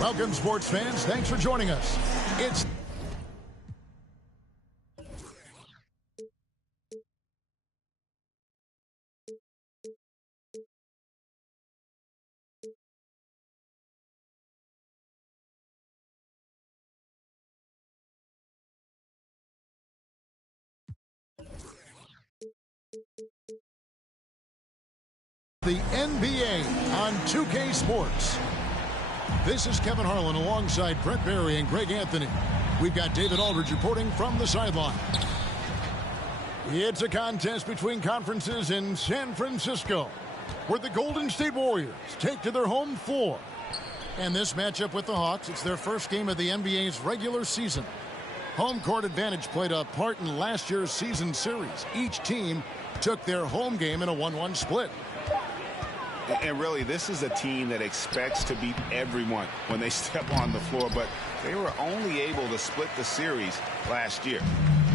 Welcome, sports fans. Thanks for joining us. It's the NBA on 2K Sports. This is Kevin Harlan alongside Brett Barry and Greg Anthony. We've got David Aldridge reporting from the sideline. It's a contest between conferences in San Francisco, where the Golden State Warriors take to their home floor. And this matchup with the Hawks, it's their first game of the NBA's regular season. Home court advantage played a part in last year's season series. Each team took their home game in a 1-1 split. And really, this is a team that expects to beat everyone when they step on the floor, but they were only able to split the series last year.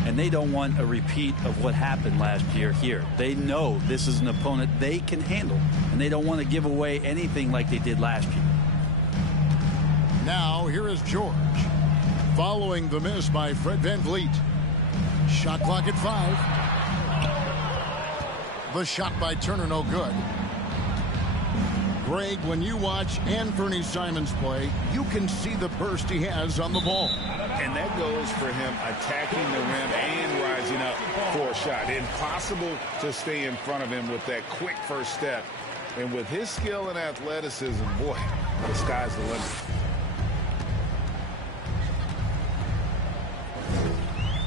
And they don't want a repeat of what happened last year here. They know this is an opponent they can handle, and they don't want to give away anything like they did last year. Now, here is George. Following the miss by Fred VanVleet. Shot clock at 5. The shot by Turner, no good. Greg, when you watch Anthony Simons play, you can see the burst he has on the ball. And that goes for him attacking the rim and rising up for a shot. Impossible to stay in front of him with that quick first step. And with his skill and athleticism, boy, the sky's the limit.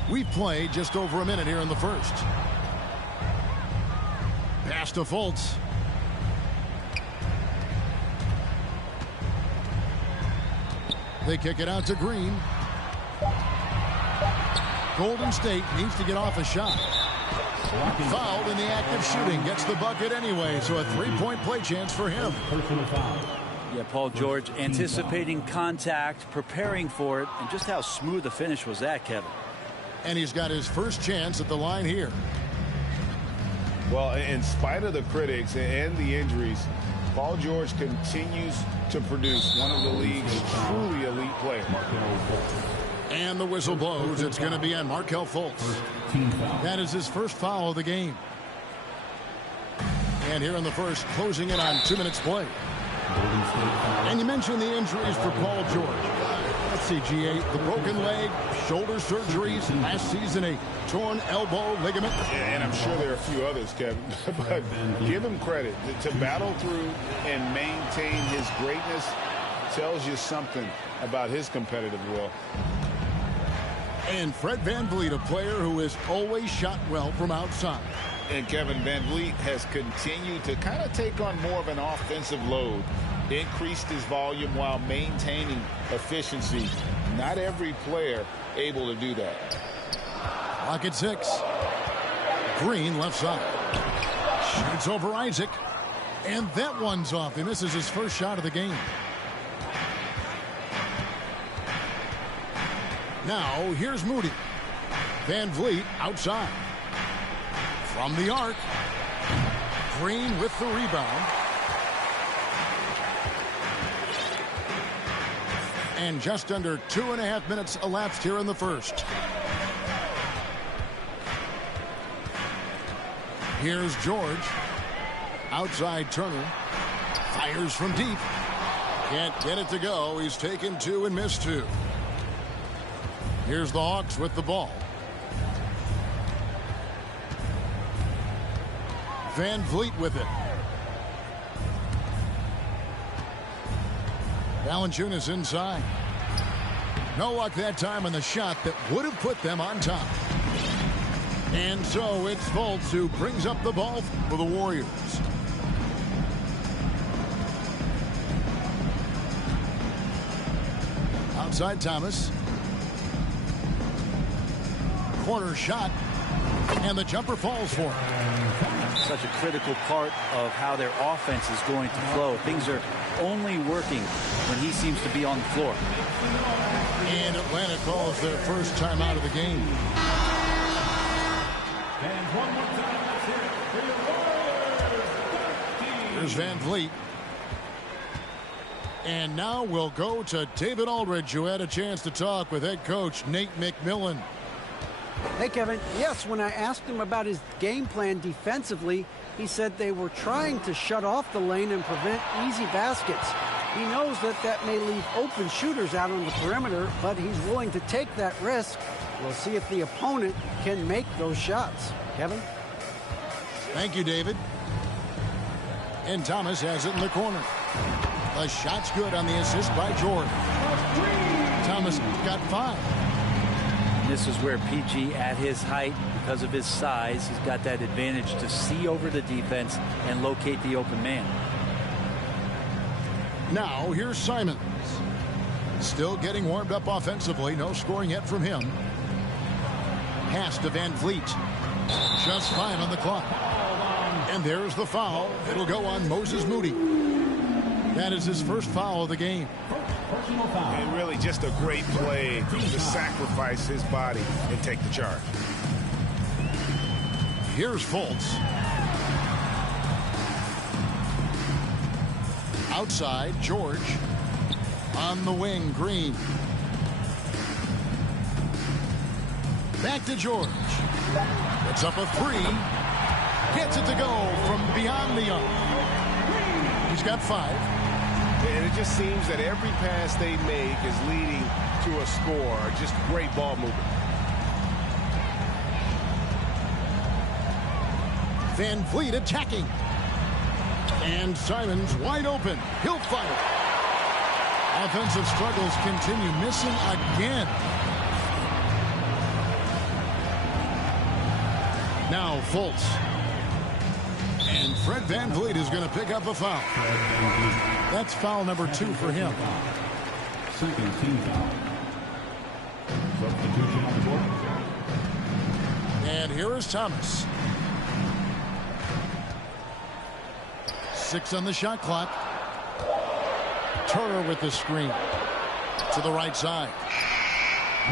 We've played just over a minute here in the first. Pass to Fultz. They kick it out to Green. Golden State needs to get off a shot. Fouled in the act of shooting. Gets the bucket anyway, so a three-point play chance for him. Yeah, Paul George anticipating contact, preparing for it, and just how smooth the finish was that, Kevin. And he's got his first chance at the line here. Well, in spite of the critics and the injuries, Paul George continues to produce one of the league's truly elite players. And the whistle blows. It's going to be on Markelle Fultz. That is his first foul of the game. And here in the first, closing in on 2 minutes play. And you mentioned the injuries for Paul George. Let's see, GA, the broken leg, shoulder surgeries, last season a torn elbow ligament. And I'm sure there are a few others, Kevin. But give him credit. To battle through and maintain his greatness tells you something about his competitive will. And Fred VanVleet, a player who has always shot well from outside. And Kevin VanVleet has continued to kind of take on more of an offensive load. Increased his volume while maintaining efficiency. Not every player able to do that. Clock at 6. Green left side. Shoots over Isaac. And that one's off. He misses his first shot of the game. Now here's Moody. VanVleet outside. From the arc. Green with the rebound. And just under 2.5 minutes elapsed here in the first. Here's George. Outside Turner. Fires from deep. Can't get it to go. He's taken 2 and missed 2. Here's the Hawks with the ball. VanVleet with it. Valanciunas inside. No luck that time on the shot that would have put them on top. And so it's Fultz who brings up the ball for the Warriors. Outside Thomas. Corner shot. And the jumper falls for him. Such a critical part of how their offense is going to flow. Things are only working when he seems to be on the floor. And Atlanta calls their first time out of the game. And one more time, let's hear it for your Warriors. Here's VanVleet. And now we'll go to David Aldridge, who had a chance to talk with head coach Nate McMillan. Hey, Kevin. Yes, when I asked him about his game plan defensively, he said they were trying to shut off the lane and prevent easy baskets. He knows that that may leave open shooters out on the perimeter, but he's willing to take that risk. We'll see if the opponent can make those shots. Kevin? Thank you, David. And Thomas has it in the corner. The shot's good on the assist by Jordan. Thomas got 5. This is where PG, at his height, because of his size, he's got that advantage to see over the defense and locate the open man. Now here's Simons. Still getting warmed up offensively. No scoring yet from him. Pass to Van Vliet. Just 5 on the clock. And there's the foul. It'll go on Moses Moody. That is his first foul of the game. And really just a great play to sacrifice his body and take the charge. Here's Fultz. Outside, George. On the wing, Green. Back to George. It's up a 3. Gets it to go from beyond the arc. He's got 5. And it just seems that every pass they make is leading to a score. Just great ball movement. Van Vliet attacking. And Simons wide open. He'll fire. Offensive struggles continue. Missing again. Now Fultz. And Fred Van Vliet is going to pick up a foul. That's foul number 2 for him. Second team foul. Substitution on the court. And here is Thomas. 6 on the shot clock. Turner with the screen. To the right side.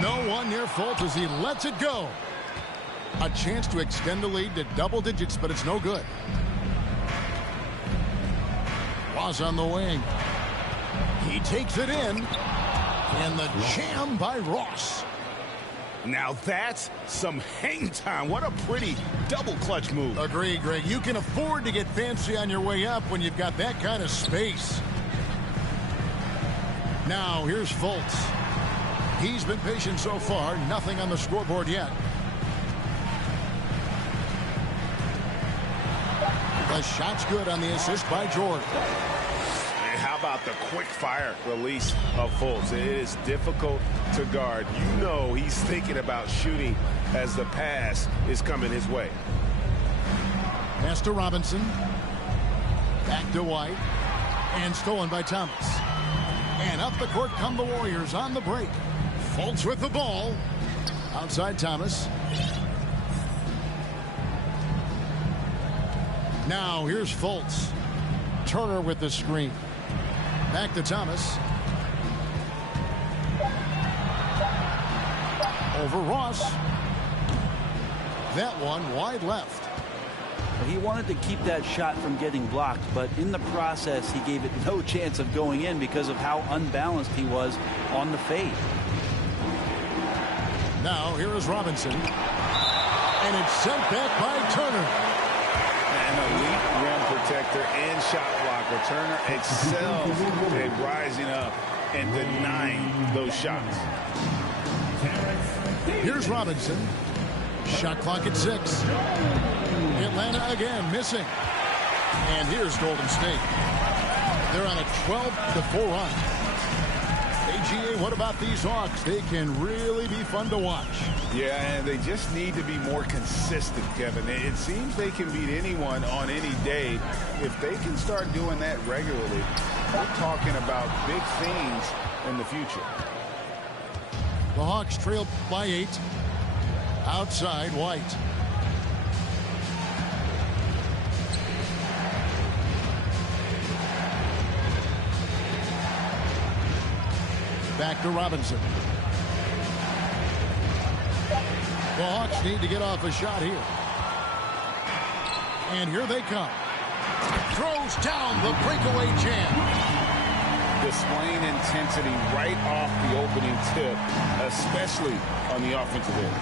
No one near Fultz as he lets it go. A chance to extend the lead to double digits, but it's no good. Ross on the wing. He takes it in. And the jam by Ross. Now that's some hang time. What a pretty double clutch move. Agree, Greg. You can afford to get fancy on your way up when you've got that kind of space. Now here's Fultz. He's been patient so far. Nothing on the scoreboard yet. The shot's good on the assist by Jordan. And how about the quick fire release of Fultz? It is difficult to guard. You know he's thinking about shooting as the pass is coming his way. Pass to Robinson. Back to White. And stolen by Thomas. And up the court come the Warriors on the break. Fultz with the ball. Outside Thomas. Now here's Fultz. Turner with the screen. Back to Thomas. Over Ross. That one wide left. He wanted to keep that shot from getting blocked, but in the process he gave it no chance of going in because of how unbalanced he was on the fade. Now here is Robinson. And it's sent back by Turner. An elite rim protector and shot blocker. Turner excels at rising up and denying those shots. Here's Robinson. Shot clock at 6. Atlanta again missing. And here's Golden State. They're on a 12-4 run. AGA, what about these Hawks? They can really be fun to watch. Yeah, and they just need to be more consistent, Kevin. It seems they can beat anyone on any day. If they can start doing that regularly, we're talking about big things in the future. The Hawks trail by 8. Outside, White. Back to Robinson. The Hawks need to get off a shot here. And here they come. Throws down the breakaway jam. displaying intensity right off the opening tip, especially on the offensive end.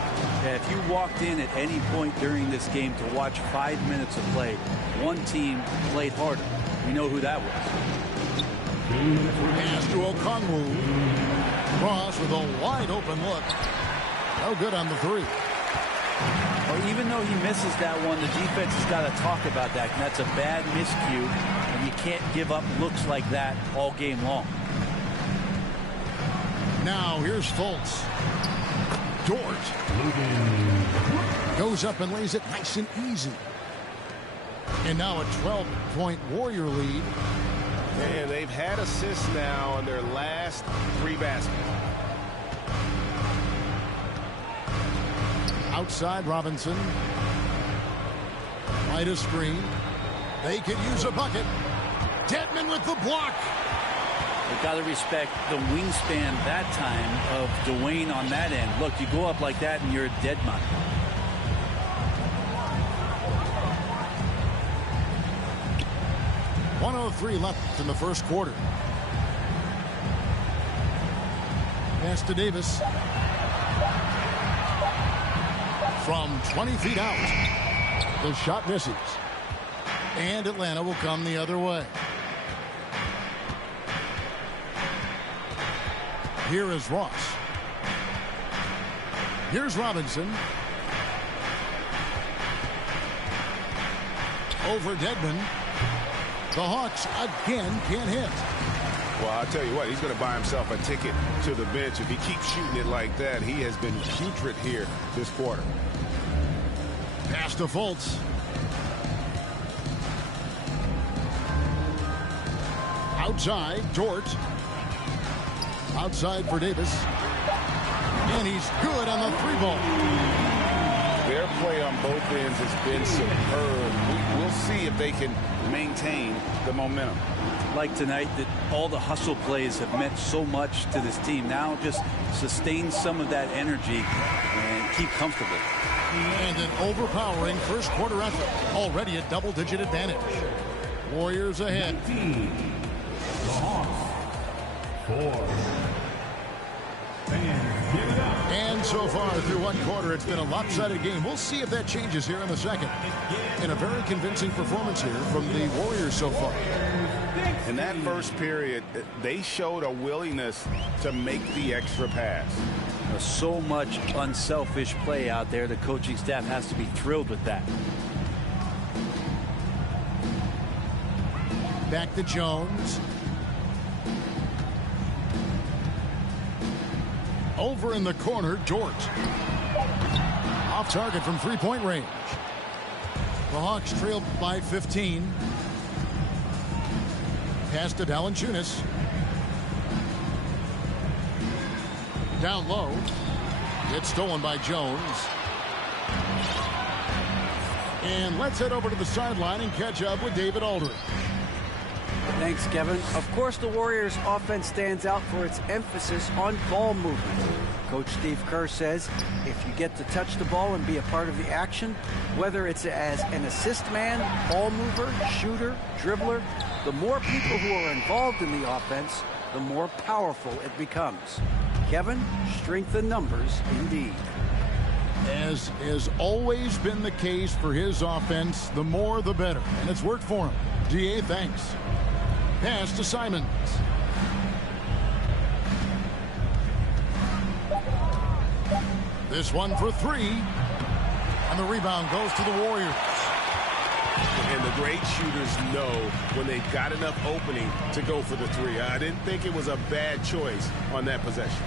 Yeah, if you walked in at any point during this game to watch 5 minutes of play, one team played harder. We know who that was. Pass to Okongwu. Cross with a wide open look. No good on the three. Well, even though he misses that one, the defense has got to talk about that. And that's a bad miscue, and you can't give up looks like that all game long. Now here's Fultz. Dort goes up and lays it nice and easy. And now a 12-point Warrior lead. And they've had assists now on their last 3 baskets. Outside Robinson. Right a screen. They could use a bucket. Dedmon with the block. You've got to respect the wingspan that time of Dwayne on that end. Look, you go up like that and you're a dead man. .103 left in the first quarter. Pass to Davis. From 20 feet out. The shot misses. And Atlanta will come the other way. Here is Ross. Here's Robinson. Over Dedmon. The Hawks again can't hit. Well, I'll tell you what, he's going to buy himself a ticket to the bench. If he keeps shooting it like that, he has been putrid here this quarter. Pass to Fultz. Outside, Dort. Outside for Davis. And he's good on the 3-ball. Their play on both ends has been superb. We'll see if they can maintain the momentum. Like tonight, that all the hustle plays have meant so much to this team. Now just sustain some of that energy and keep comfortable. And an overpowering first quarter effort. Already a double-digit advantage. Warriors ahead. The Hawks 4. And so far through one quarter, it's been a lopsided game. We'll see if that changes here in the second. And a very convincing performance here from the Warriors so far. In that first period, they showed a willingness to make the extra pass. So much unselfish play out there. The coaching staff has to be thrilled with that. Back to Jones. Over in the corner, Dort. Off target from 3-point range. The Hawks trail by 15. Pass to Valanciunas. Down low. It's stolen by Jones. And let's head over to the sideline and catch up with David Aldridge. Thanks, Kevin. Of course, the Warriors' offense stands out for its emphasis on ball movement. Coach Steve Kerr says if you get to touch the ball and be a part of the action, whether it's as an assist man, ball mover, shooter, dribbler, the more people who are involved in the offense, the more powerful it becomes. Kevin, strength in numbers indeed. As has always been the case for his offense, the more the better. And it's worked for him. DA, thanks. Pass to Simons. This one for 3. And the rebound goes to the Warriors. And the great shooters know when they've got enough opening to go for the 3. I didn't think it was a bad choice on that possession.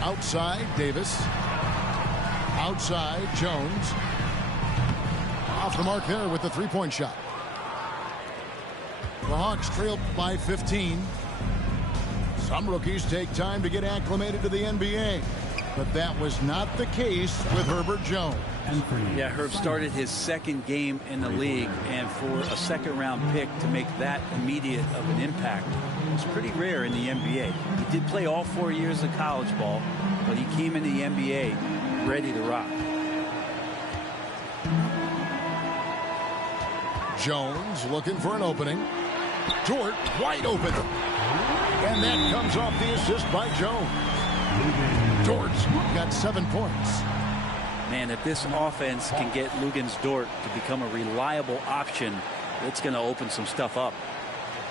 Outside, Davis. Outside, Jones. Off the mark there with the 3-point shot. The Hawks trail by 15. Some rookies take time to get acclimated to the NBA. But that was not the case with Herbert Jones. Yeah, Herb started his second game in the league, and for a second-round pick to make that immediate of an impact was pretty rare in the NBA. He did play all 4 years of college ball, but he came in the NBA ready to rock. Jones looking for an opening. Dort wide open. And that comes off the assist by Jones. Dort's got 7 points. Man, if this offense can get Luguentz Dort to become a reliable option, it's going to open some stuff up.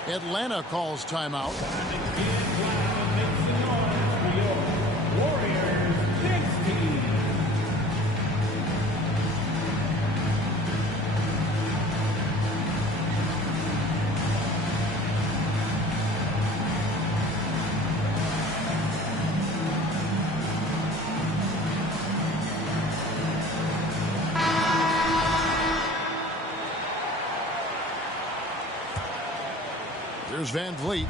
Atlanta calls timeout. Here's Van Vliet.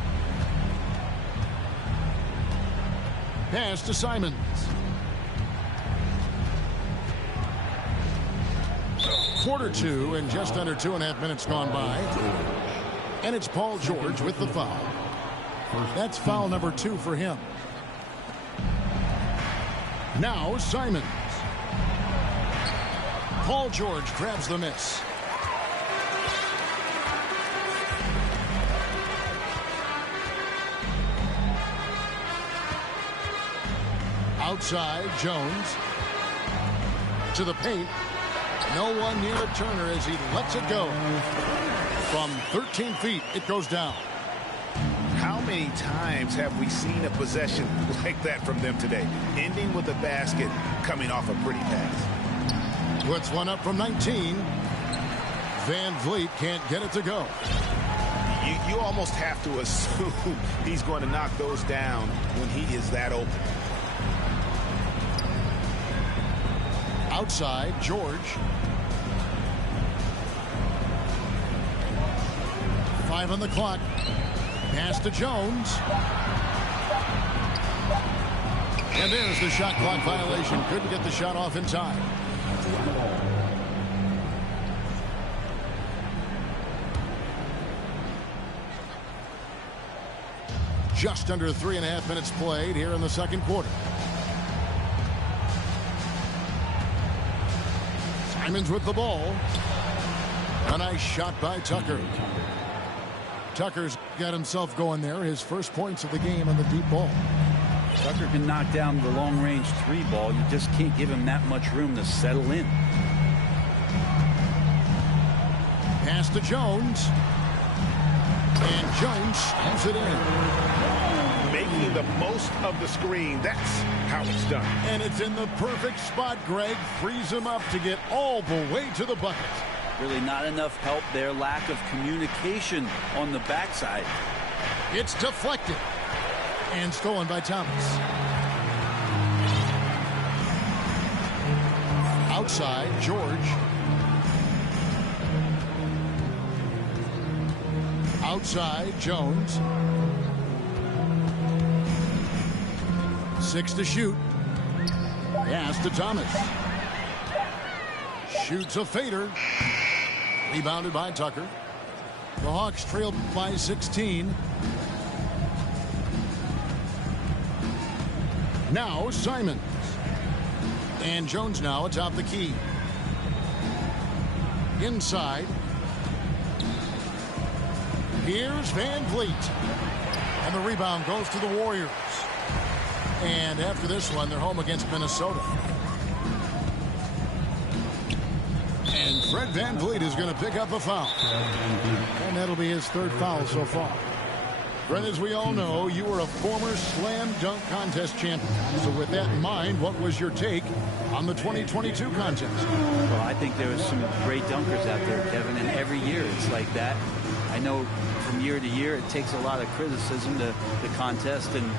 Pass to Simons. Quarter 2 and just under 2.5 minutes gone by. And it's Paul George with the foul. That's foul number 2 for him. Now Simons. Paul George grabs the miss. Outside, Jones to the paint. No one near Turner as he lets it go. From 13 feet, it goes down. How many times have we seen a possession like that from them today? Ending with a basket, coming off a pretty pass. Puts one up from 19. Van Vliet can't get it to go. You almost have to assume he's going to knock those down when he is that open. Outside, George. 5 on the clock. Pass to Jones. And there's the shot clock violation. Couldn't get the shot off in time. Just under 3.5 minutes played here in the second quarter. Simons with the ball. A nice shot by Tucker. Tucker's got himself going there. His first points of the game on the deep ball. Tucker can knock down the long-range 3 ball. You just can't give him that much room to settle in. Pass to Jones. And Jones slams it in. Making the most of the screen. That's how it's done. And it's in the perfect spot. Greg frees him up to get all the way to the bucket. Really not enough help there. Lack of communication on the backside. It's deflected. And stolen by Thomas. Outside, George. Outside, Jones. 6 to shoot. Pass to Thomas. Shoots a fader. Rebounded by Tucker. The Hawks trailed by 16. Now Simons. And Jones now atop the key. Inside. Here's Van Vliet. And the rebound goes to the Warriors. And after this one, they're home against Minnesota. And Fred Van Vliet is going to pick up a foul. And that'll be his 3rd foul so far. Fred, as we all know, you were a former slam dunk contest champion. So with that in mind, what was your take on the 2022 contest? Well, I think there was some great dunkers out there, Kevin, and every year it's like that. I know from year to year it takes a lot of criticism to the contest, and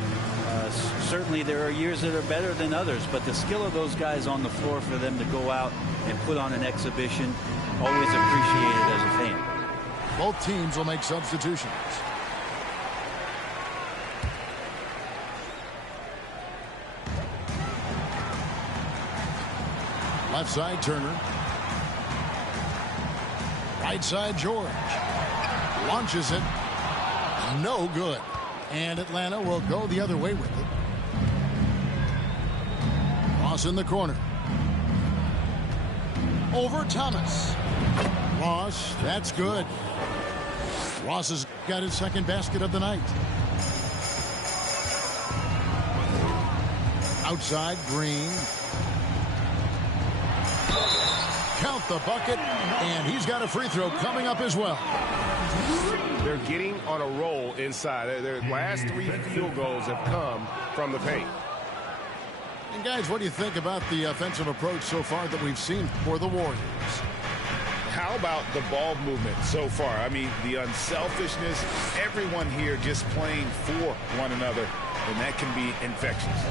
certainly there are years that are better than others, but the skill of those guys on the floor for them to go out and put on an exhibition, always appreciated as a fan. Both teams will make substitutions. Left side, Turner. Right side, George. Launches it. No good. And Atlanta will go the other way with it. Ross in the corner. Over Thomas. Ross, that's good. Ross has got his second basket of the night. Outside, Green. Count the bucket, and he's got a free throw coming up as well. They're getting on a roll inside. Their last 3 field goals have come from the paint. And guys, what do you think about the offensive approach so far that we've seen for the Warriors? How about the ball movement so far? I mean, the unselfishness, everyone here just playing for one another, and that can be infectious.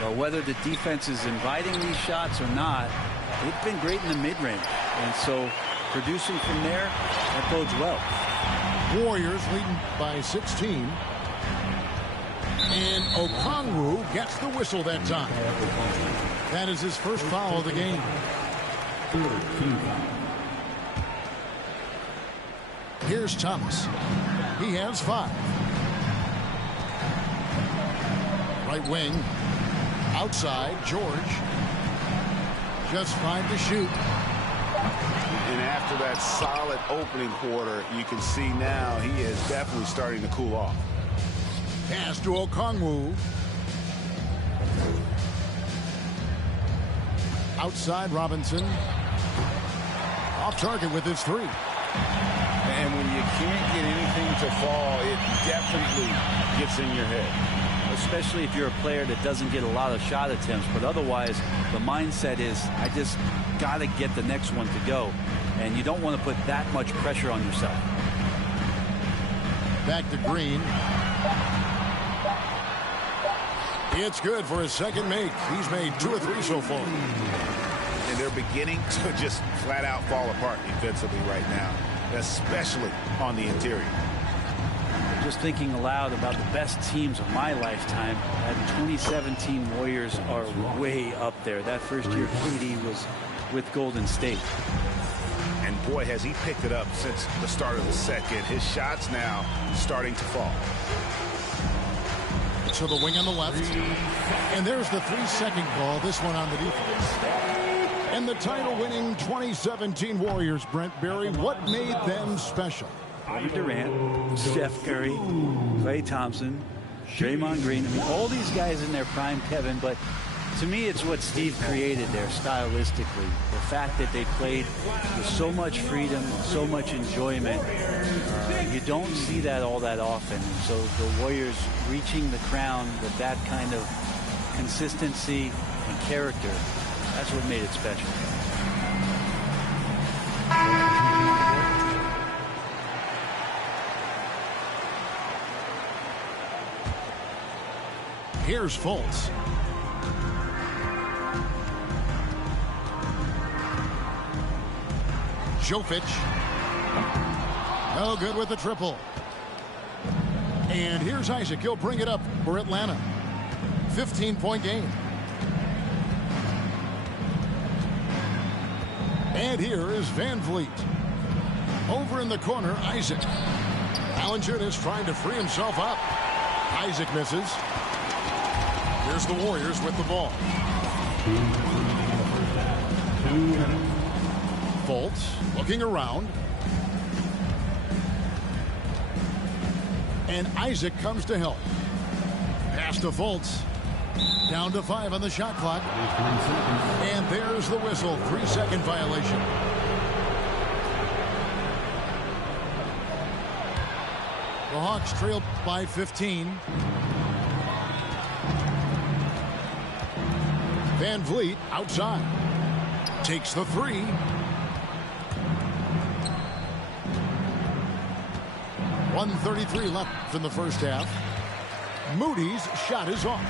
Well, whether the defense is inviting these shots or not, they've been great in the mid-range. And so producing from there, that bodes well. Warriors leading by 16. And Okongwu gets the whistle that time. That is his first foul of the game. Here's Thomas. He has 5. Right wing. Outside, George. Just 5 to shoot. And after that solid opening quarter, you can see now he is definitely starting to cool off. Pass to Okongwu. Outside, Robinson. Off target with his 3. And when you can't get anything to fall, it definitely gets in your head. Especially if you're a player that doesn't get a lot of shot attempts. But otherwise, the mindset is, I just got to get the next one to go. And you don't want to put that much pressure on yourself. Back to Green. It's good for his second make. He's made 2 or 3 so far. And they're beginning to just flat out fall apart defensively right now, especially on the interior. Just thinking aloud about the best teams of my lifetime, that 2017 Warriors are way up there. That first year KD was with Golden State. And boy, has he picked it up since the start of the second. His shots now starting to fall. To the wing on the left. And there's the 3-second call, this one on the defense. And the title-winning 2017 Warriors, Brent Barry, what made them special? Kevin Durant, Steph Curry, Klay Thompson, Draymond Green. I mean, all these guys in their prime, Kevin, but to me, it's what Steve created there stylistically. The fact that they played with so much freedom and so much enjoyment. You don't see that all that often. So the Warriors reaching the crown with that kind of consistency and character, that's what made it special. Here's Fultz. Jovic. No good with the triple. And here's Isaac. He'll bring it up for Atlanta. 15-point game. And here is Van Vliet. Over in the corner, Isaac. Valanciunas trying to free himself up. Isaac misses. Here's the Warriors with the ball. Fultz looking around. And Isaac comes to help. Pass to Fultz. Down to 5 on the shot clock. And there's the whistle. 3-second violation. The Hawks trailed by 15. Van Vliet outside. Takes the 3. .133 left in the first half. Moody's shot is off.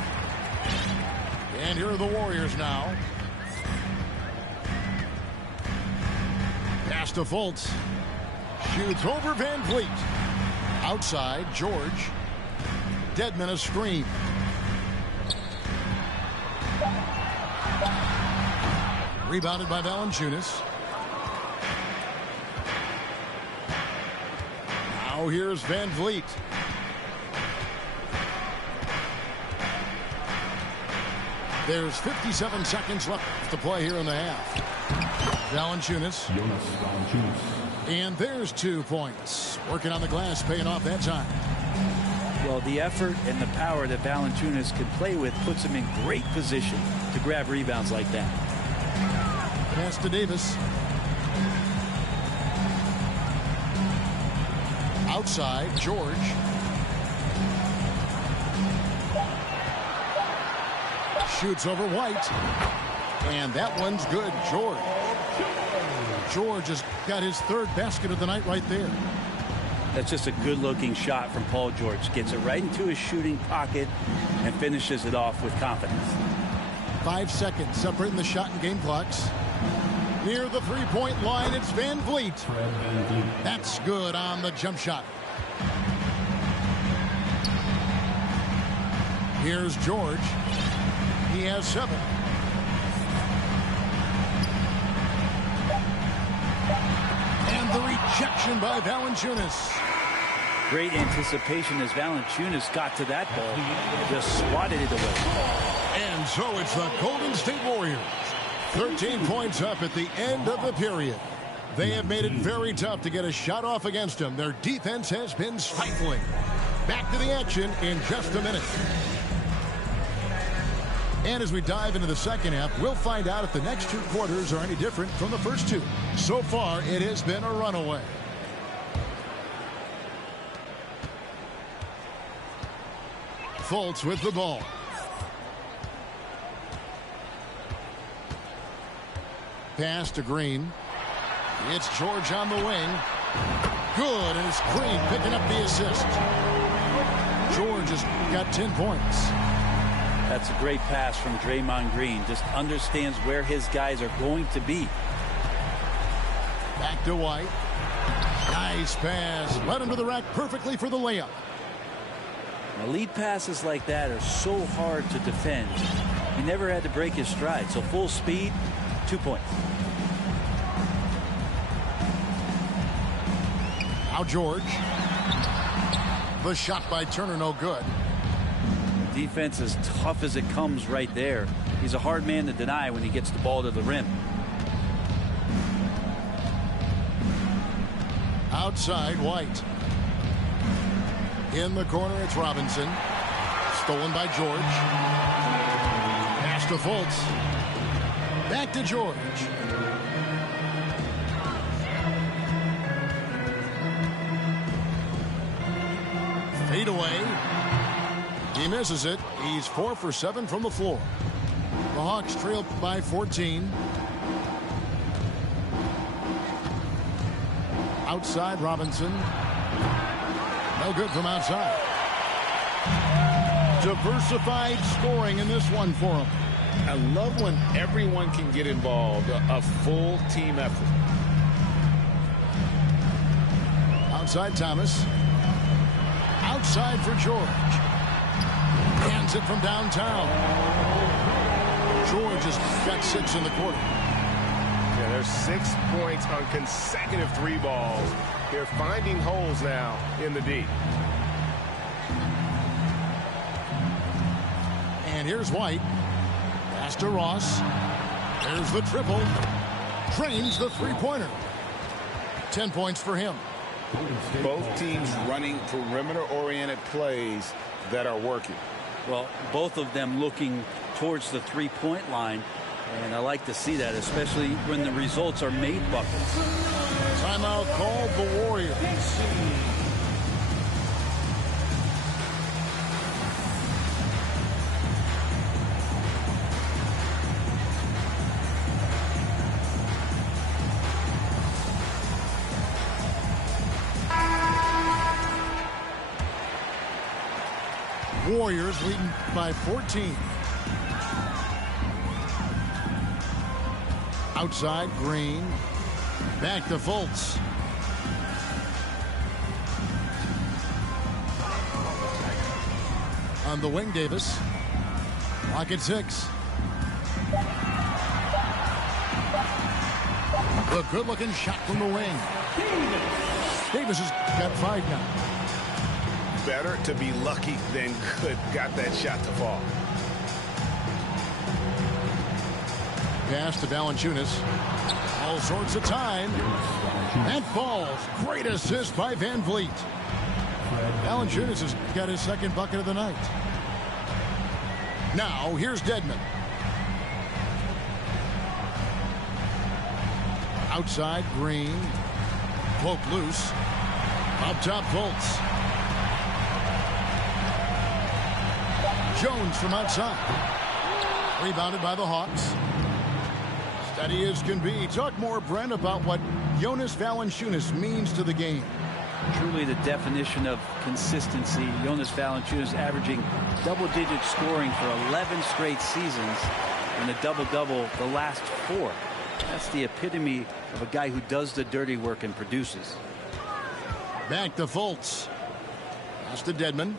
And here are the Warriors now. Pass to Fultz. Shoots over Van Vliet. Outside, George. Dedmon a screen. Rebounded by Valanciunas. Now here's Van Vliet. There's 57 seconds left to play here in the half. Valanciunas. And there's 2 points. Working on the glass, paying off that time. Well, the effort and the power that Valanciunas can play with puts him in great position to grab rebounds like that. Pass to Davis. Outside, George. Shoots over White. And that one's good, George. George has got his 3rd basket of the night right there. That's just a good-looking shot from Paul George. Gets it right into his shooting pocket and finishes it off with confidence. 5 seconds separating the shot and game clocks. Near the three-point line, it's Van Vliet. That's good on the jump shot. Here's George. He has 7. And the rejection by Valanciunas. Great anticipation as Valanciunas got to that ball. Just swatted it away. And so it's the Golden State Warriors. 13 points up at the end of the period. They have made it very tough to get a shot off against them. Their defense has been stifling. Back to the action in just a minute. And as we dive into the second half, we'll find out if the next 2 quarters are any different from the first 2. So far, it has been a runaway. Fultz with the ball. Pass to Green. It's George on the wing. Good, and it's Green picking up the assist. George has got 10 points. That's a great pass from Draymond Green. Just understands where his guys are going to be. Back to White. Nice pass. Led him to the rack perfectly for the layup. Now, lead passes like that are so hard to defend. He never had to break his stride. So full speed, 2 points. Now George. The shot by Turner, no good. Defense as tough as it comes right there. He's a hard man to deny when he gets the ball to the rim. Outside, White. In the corner, it's Robinson. Stolen by George. Pass to Fultz. Back to George. Fade away. He misses it. He's 4 for 7 from the floor. The Hawks trail by 14. Outside, Robinson. No good from outside. Diversified scoring in this one for him. I love when everyone can get involved. A full team effort. Outside, Thomas. Outside for George. Hands it from downtown. George has got 6 in the quarter. Yeah, there's 6 points on consecutive 3 balls. They're finding holes now in the D. And here's White. Pass to Ross. There's the triple. Drains the three-pointer. 10 points for him. Both teams running perimeter-oriented plays that are working. Well, both of them looking towards the three-point line. And I like to see that, especially when the results are made buckets. Timeout called the Warriors. Warriors leading by 14. Outside, Green. Back to Fultz. On the wing, Davis. Clock at 6. A good-looking shot from the wing. Davis has got 5 now. Better to be lucky than good. Got that shot to fall. Pass to Valanciunas. All sorts of time. That falls. Great assist by Van Vliet. Valanciunas has got his second bucket of the night. Now, here's Dedmon. Outside, Green. Cloak loose. Up top, Fultz. Jones from outside. Rebounded by the Hawks. Steady as can be. Talk more, Brent, about what Jonas Valanciunas means to the game. Truly the definition of consistency. Jonas Valanciunas averaging double-digit scoring for 11 straight seasons and a double-double the last 4. That's the epitome of a guy who does the dirty work and produces. Back to Fultz. Pass to Dedmon.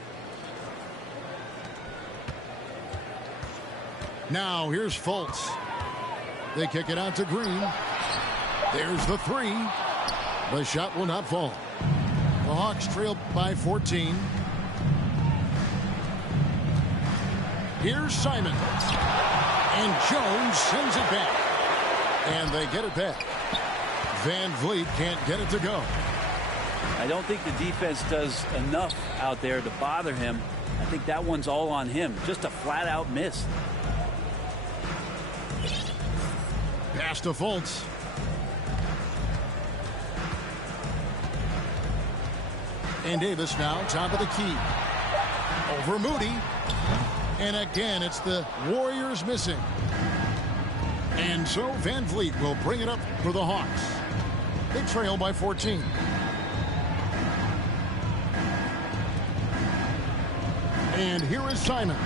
Now here's Fultz. They kick it out to Green. There's the 3. The shot will not fall. The Hawks trail by 14. Here's Simon. And Jones sends it back. And they get it back. Van Vliet can't get it to go. I don't think the defense does enough out there to bother him. I think that one's all on him. Just a flat-out miss. Pass to Fultz. And Davis now top of the key. Over Moody. And again, it's the Warriors missing. And so Van Vliet will bring it up for the Hawks. They trail by 14. And here is Simons.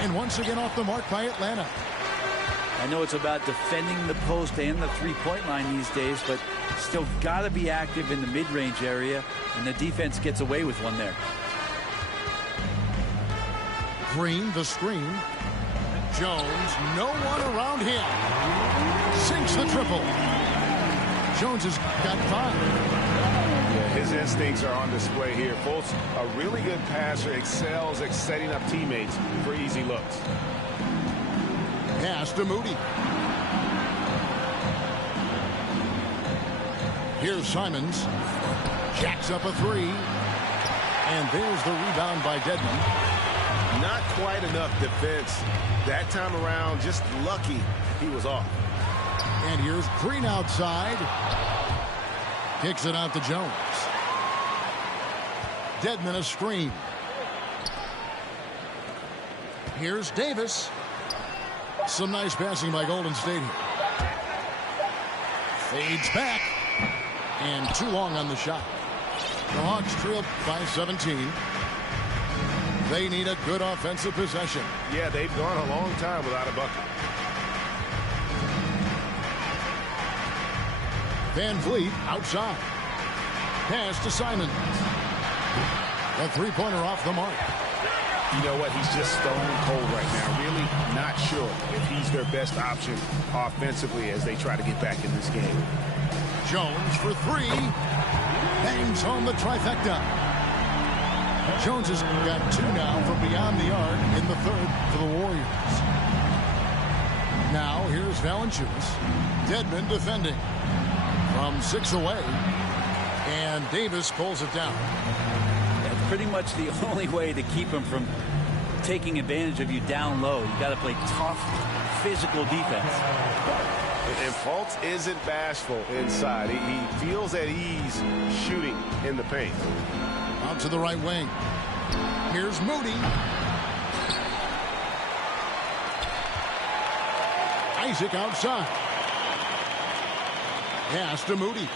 And once again off the mark by Atlanta. I know it's about defending the post and the three-point line these days, but still got to be active in the mid-range area, and the defense gets away with one there. Green, the screen. Jones, no one around him. Sinks the triple. Jones has got 5. Yeah, his instincts are on display here. Fultz, a really good passer, excels at setting up teammates for easy looks. Pass to Moody. Here's Simons. Jacks up a 3. And there's the rebound by Dedmon. Not quite enough defense. That time around, just lucky he was off. And here's Green outside. Kicks it out to Jones. Dedmon a screen. Here's Davis. Some nice passing by Golden State here. Fades back. And too long on the shot. The Hawks trail by 17. They need a good offensive possession. Yeah, they've gone a long time without a bucket. Van Vliet outside. Pass to Simons. A three-pointer off the mark. You know what? He's just stone cold right now. Really not sure if he's their best option offensively as they try to get back in this game. Jones for 3. Bangs home the trifecta. Jones has got 2 now from beyond the arc in the 3rd for the Warriors. Now here's Valanciunas. Dedmon defending from 6 away. And Davis pulls it down. That's pretty much the only way to keep him from taking advantage of you down low. You got to play tough, physical defense. And Fultz isn't bashful inside. He feels at ease shooting in the paint. Out to the right wing. Here's Moody. Isaac outside. Pass to Moody.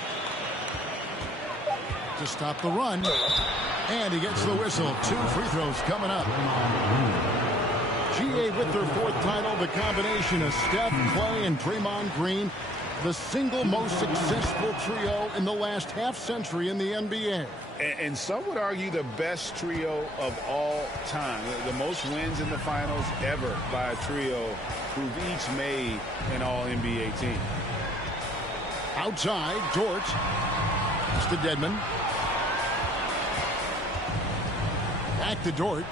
To stop the run. And he gets the whistle. 2 free throws coming up. GA with their 4th title. The combination of Steph, Clay, and Draymond Green. The single most successful trio in the last half-century in the NBA. And some would argue the best trio of all time. The most wins in the finals ever by a trio who've each made an all-NBA team. Outside, Dort. It's to Dedmon. Back to Dort.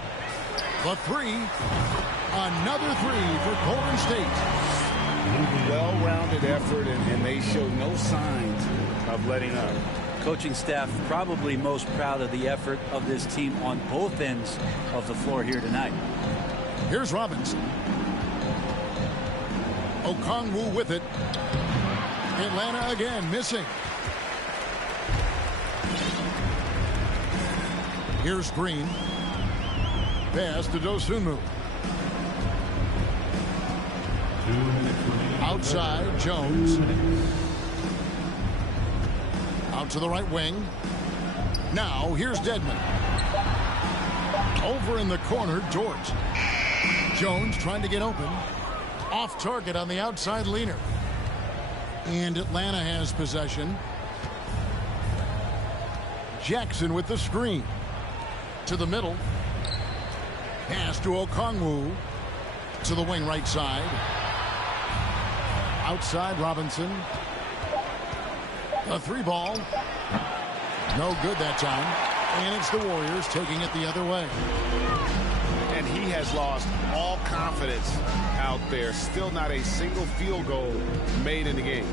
The 3. Another 3 for Golden State. well-rounded effort, and they show no signs of letting up. Coaching staff probably most proud of the effort of this team on both ends of the floor here tonight. Here's Robinson. Okongwu with it. Atlanta again missing. Here's Green. Pass to Dosunmu. Outside, Jones. Out to the right wing. Now, here's Dedmon. Over in the corner, Dort. Jones trying to get open. Off target on the outside leaner. And Atlanta has possession. Jackson with the screen. To the middle. Pass to Okongwu. To the wing right side. Outside Robinson. A three ball. No good that time. And it's the Warriors taking it the other way. And he has lost all confidence out there. Still not a single field goal made in the game.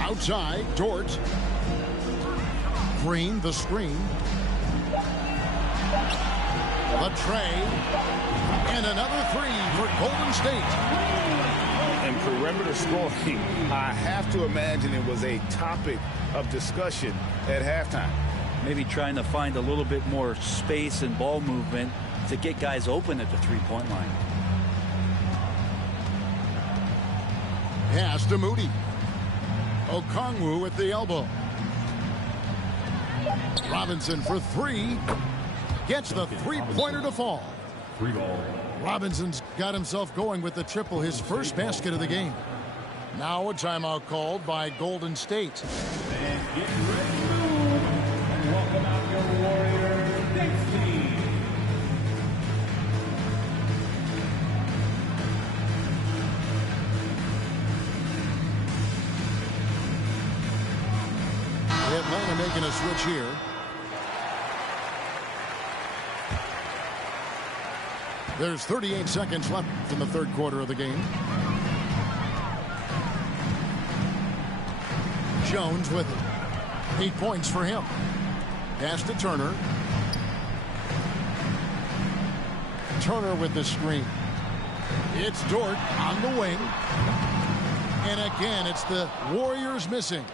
Outside, Dort. Green, the screen. The tray. And another three for Golden State. And perimeter scoring, I have to imagine it was a topic of discussion at halftime. Maybe trying to find a little bit more space and ball movement to get guys open at the three-point line. Pass to Moody. Okongwu at the elbow. Robinson for three. Gets the three-pointer to fall. Free ball. Robinson's got himself going with the triple, his first basket of the game. Now a timeout called by Golden State. And get ready to move. And welcome out your Warriors next team. Atlanta making a switch here. There's 38 seconds left in the third quarter of the game. Jones with it. 8 points for him. Pass to Turner. Turner with the screen. It's Dort on the wing. And again, it's the Warriors missing.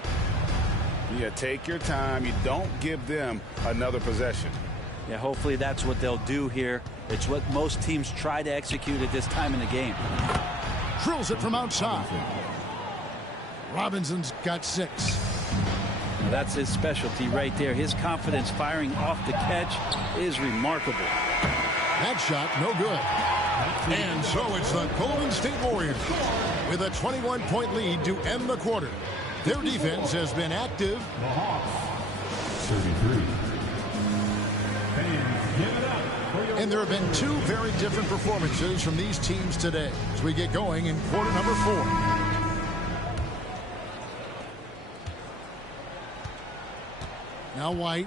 Yeah, take your time. You don't give them another possession. Yeah, hopefully that's what they'll do here. It's what most teams try to execute at this time in the game. Drills it from outside. Robinson's got 6. Now that's his specialty right there. His confidence firing off the catch is remarkable. That shot, no good. And so it's the Golden State Warriors with a 21-point lead to end the quarter. Their defense has been active. The Hawks. 33. Fans, give it up for your And there have been 2 very different performances from these teams today as we get going in quarter number 4. Now White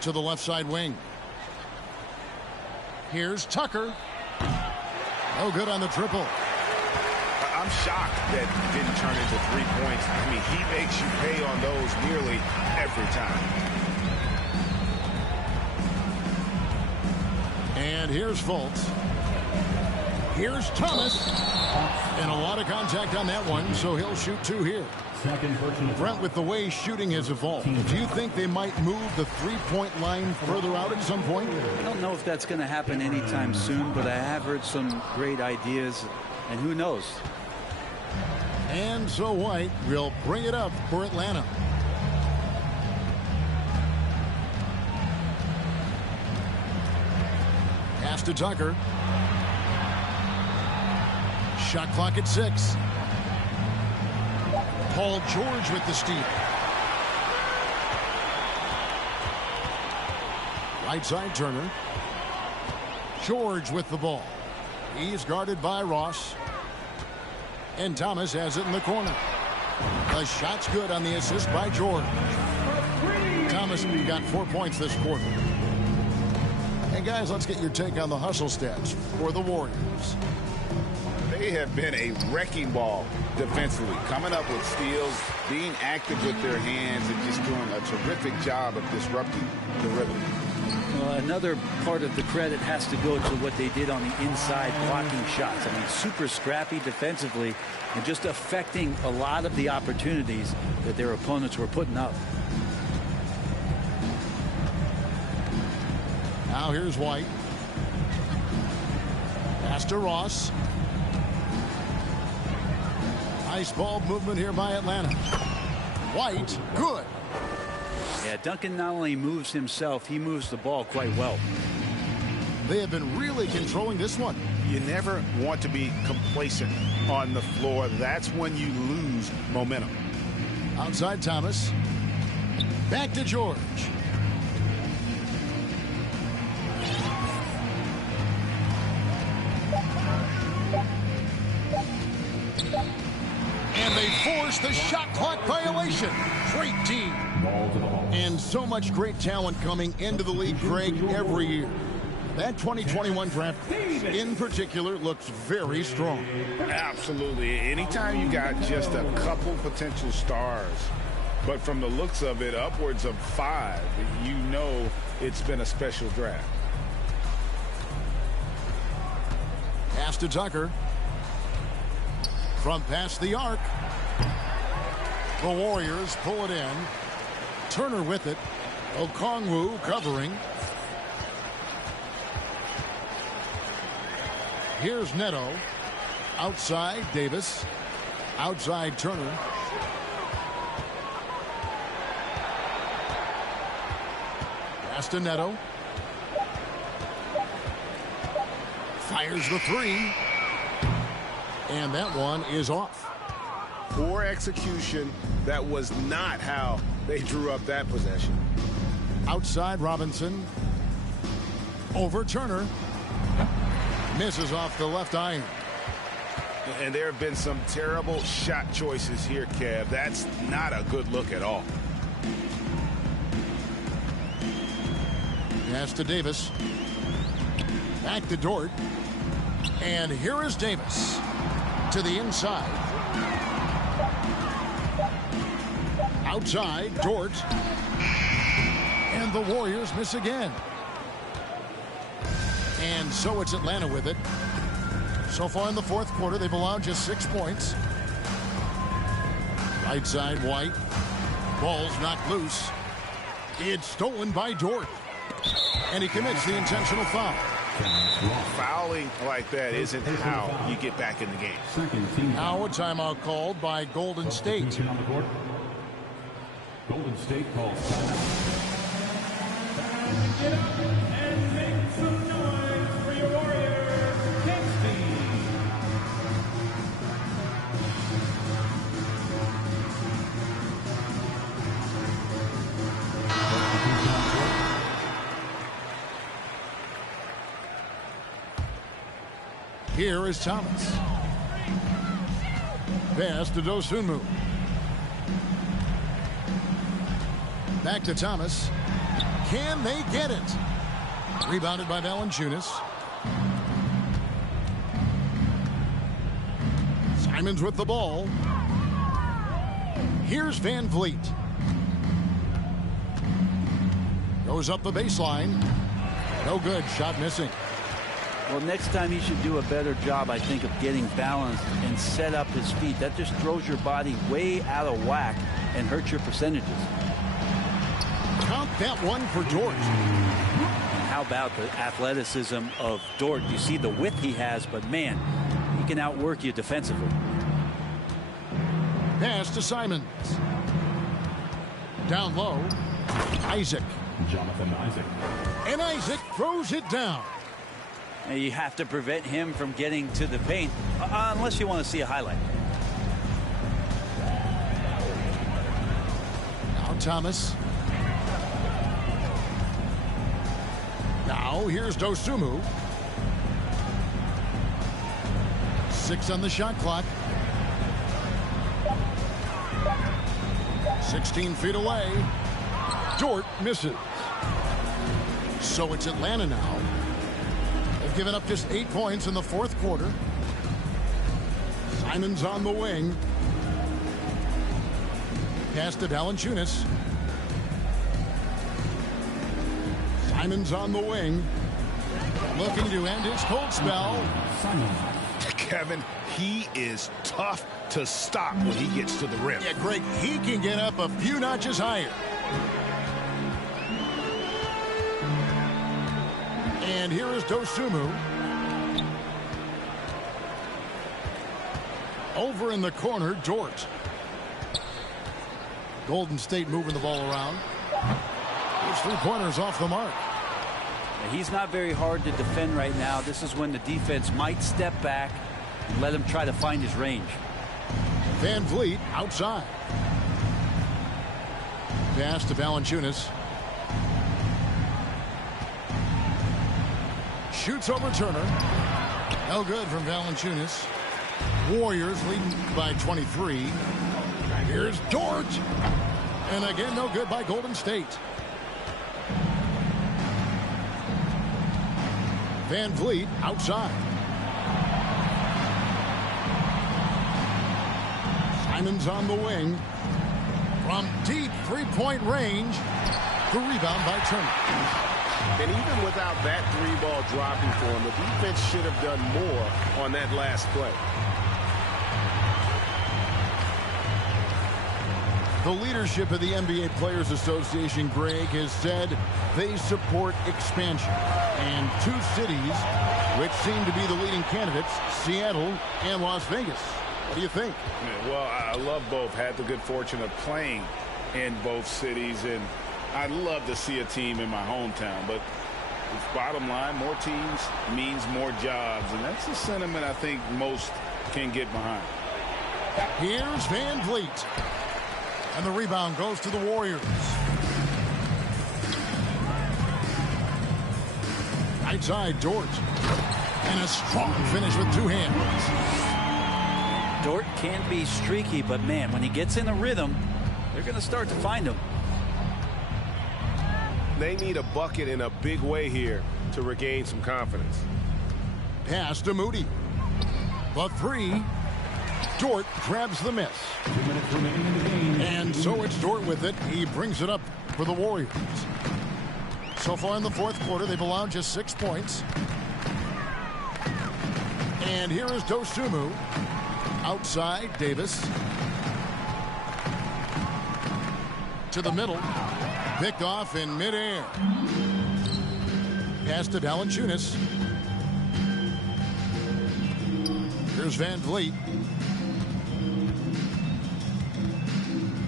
to the left side wing. Here's Tucker. No good on the triple. I'm shocked that it didn't turn into 3 points. I mean, he makes you pay on those nearly every time. And here's Fultz. Here's Thomas. And a lot of contact on that one, so he'll shoot 2 here. second personal. Brent, with the way shooting has evolved, do you think they might move the three-point line further out at some point? I don't know if that's going to happen anytime soon, but I have heard some great ideas, and who knows? And so White will bring it up for Atlanta. Pass to Tucker. Shot clock at 6. Paul George with the steal. Right side Turner. George with the ball. He's guarded by Ross. And Thomas has it in the corner. The shot's good on the assist by George. Thomas got 4 points this quarter. And guys, let's get your take on the hustle stats for the Warriors. They have been a wrecking ball defensively, coming up with steals, being active with their hands, and just doing a terrific job of disrupting the rhythm. Another part of the credit has to go to what they did on the inside blocking shots. I mean, super scrappy defensively and just affecting a lot of the opportunities that their opponents were putting up. Now here's White. Pass to Ross. Nice ball movement here by Atlanta. White, good. Yeah, Duncan not only moves himself, he moves the ball quite well. They have been really controlling this one. You never want to be complacent on the floor. That's when you lose momentum. Outside Thomas. Back to George. And they force the shot clock violation. Great team. And so much great talent coming into the league, Greg, every year. That 2021 draft in particular looks very strong. Absolutely. Anytime you got just a couple potential stars, but from the looks of it, upwards of 5, you know it's been a special draft. Pass to Tucker. From past the arc. The Warriors pull it in. Turner with it. Okongwu covering. Here's Neto. Outside Davis. Outside Turner. Pass to Neto. Fires the three. And that one is off. Poor execution. That was not how they drew up that possession. Outside Robinson. Over Turner. Misses off the left iron. And there have been some terrible shot choices here, Kev. That's not a good look at all. Pass to Davis. Back to Dort. And here is Davis. To the inside. Outside, Dort. And the Warriors miss again. And so it's Atlanta with it. So far in the fourth quarter, they've allowed just 6 points. Right side, White. Ball's knocked loose. It's stolen by Dort. And he commits the intentional foul. Fouling like that isn't how you get back in the game. Now a timeout called by Golden State. Golden State calls timeout. Get up and make some noise for your Warriors. Kingston. Here is Thomas. Pass to Dosunmu. Back to Thomas. Can they get it? Rebounded by Valanciunas. Simons with the ball. Here's Van Vliet. Goes up the baseline. No good. Shot missing. Well, next time he should do a better job, I think, of getting balanced and set up his feet. That just throws your body way out of whack and hurts your percentages. Count that one for Dort. And how about the athleticism of Dort? You see the width he has, but man, he can outwork you defensively. Pass to Simons. Down low. Isaac. Jonathan Isaac. And Isaac throws it down. And you have to prevent him from getting to the paint, unless you want to see a highlight. Now Thomas. Now here's Dosunmu. 6 on the shot clock. 16 feet away. Dort misses. So it's Atlanta now. They've given up just 8 points in the fourth quarter. Simon's on the wing. Pass to Valanciunas. Simon's on the wing. Looking to end his cold spell. Kevin, he is tough to stop when he gets to the rim. Yeah, Greg, he can get up a few notches higher. And here is Dosunmu. Over in the corner, Dort. Golden State moving the ball around. Those 3-pointers off the mark. He's not very hard to defend right now. This is when the defense might step back and let him try to find his range. Van Vliet outside. Pass to Valanciunas. Shoots over Turner. No good from Valanciunas. Warriors leading by 23. Here's Dort. And again, no good by Golden State. Van Vliet outside. Simon's on the wing. From deep 3-point range. The rebound by Turner. And even without that 3-ball dropping for him, the defense should have done more on that last play. The leadership of the NBA Players Association, Greg, has said they support expansion. And 2 cities which seem to be the leading candidates, Seattle and Las Vegas. What do you think? Well, I love both. Had the good fortune of playing in both cities, and I'd love to see a team in my hometown. But bottom line, more teams means more jobs, and that's a sentiment I think most can get behind. Here's Van Vliet. And the rebound goes to the Warriors. Right side, Dort. And a strong finish with 2 hands. Dort can be streaky, but man, when he gets in a rhythm, they're going to start to find him. They need a bucket in a big way here to regain some confidence. Pass to Moody. The 3. Dort grabs the miss. 2 minutes remaining in the game. And so it's Dort with it. He brings it up for the Warriors. So far in the fourth quarter, they've allowed just 6 points. And here is Dosunmu. Outside, Davis. To the middle. Picked off in midair. Pass to Valanciunas. Here's Van Vliet.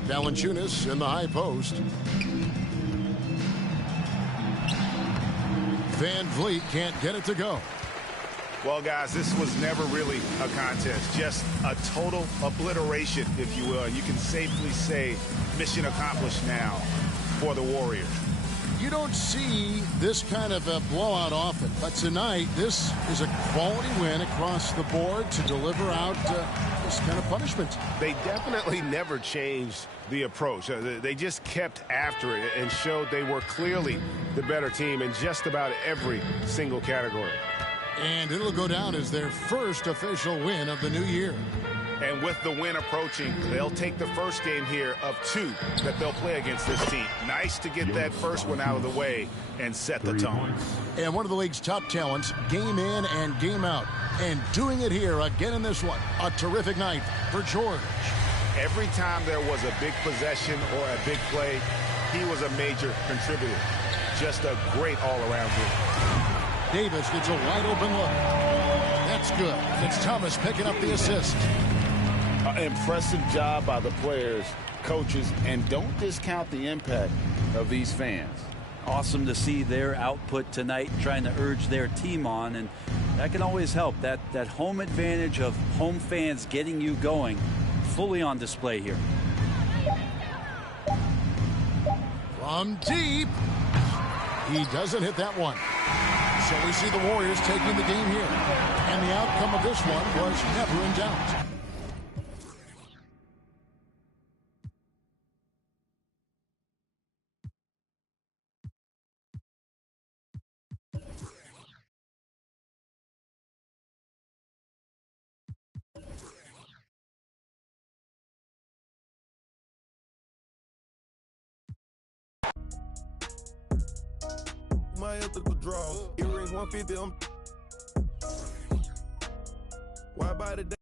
Valanciunas in the high post. Van Vliet can't get it to go. Well, guys, this was never really a contest. Just a total obliteration, if you will. You can safely say mission accomplished now for the Warriors. You don't see this kind of a blowout often, but tonight this is a quality win across the board to deliver out this kind of punishment. They definitely never changed the approach. They just kept after it and showed they were clearly the better team in just about every single category. And it'll go down as their first official win of the new year. And with the win approaching, they'll take the first game here of 2 that they'll play against this team. Nice to get that first one out of the way and set the tone. And one of the league's top talents, game in and game out. And doing it here again in this one. A terrific night for George. Every time there was a big possession or a big play, he was a major contributor. Just a great all-around game. Davis gets a wide open look. That's good. It's Thomas picking up the assist. Impressive job by the players, coaches, and don't discount the impact of these fans. Awesome to see their output tonight, trying to urge their team on, and that can always help. That home advantage of home fans getting you going, fully on display here. From deep. He doesn't hit that one. So we see the Warriors taking the game here. And the outcome of this one was never in doubt. my ethical draws. Earrings 150. Why by the day?